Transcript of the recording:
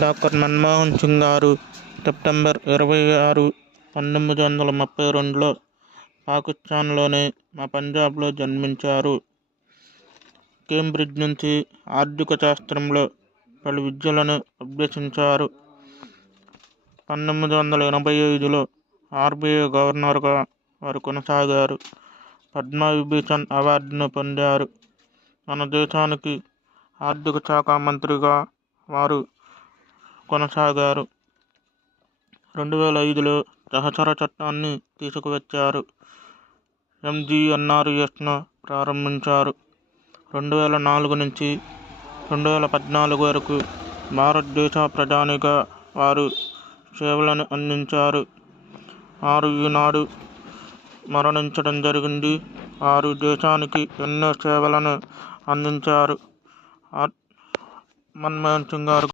Doctor Manmohan Singh గారు September ఇరవై ఆరు పంతొమ్మిది వందల ముప్పై రెండులో పాకిస్తాన్లోని మా పంజాబ్లో జన్మించారు. కేంబ్రిడ్జ్ నుంచి ఆర్థిక శాస్త్రంలో పలు విద్యలను అభ్యసించారు. పంతొమ్మిది వందల ఎనభై ఐదులో ఆర్బీఐ గవర్నర్గా వారు కొనసాగారు. పద్మవిభూషణ్ అవార్డును పొందారు. మన దేశానికి ఆర్థిక శాఖ మంత్రిగా వారు కొనసాగారు. రెండు వేల ఐదులో సహచర చట్టాన్ని తీసుకువచ్చారు. ఎంజీఎన్ఆర్ఎస్ను ప్రారంభించారు. రెండు వేల నాలుగు నుంచి రెండు వేల పద్నాలుగు వరకు భారతదేశ ప్రధానిగా వారు సేవలను అందించారు. వారు ఈనాడు మరణించడం జరిగింది. వారు దేశానికి ఎన్నో సేవలను అందించారు. மன்மதன் சிங்கார்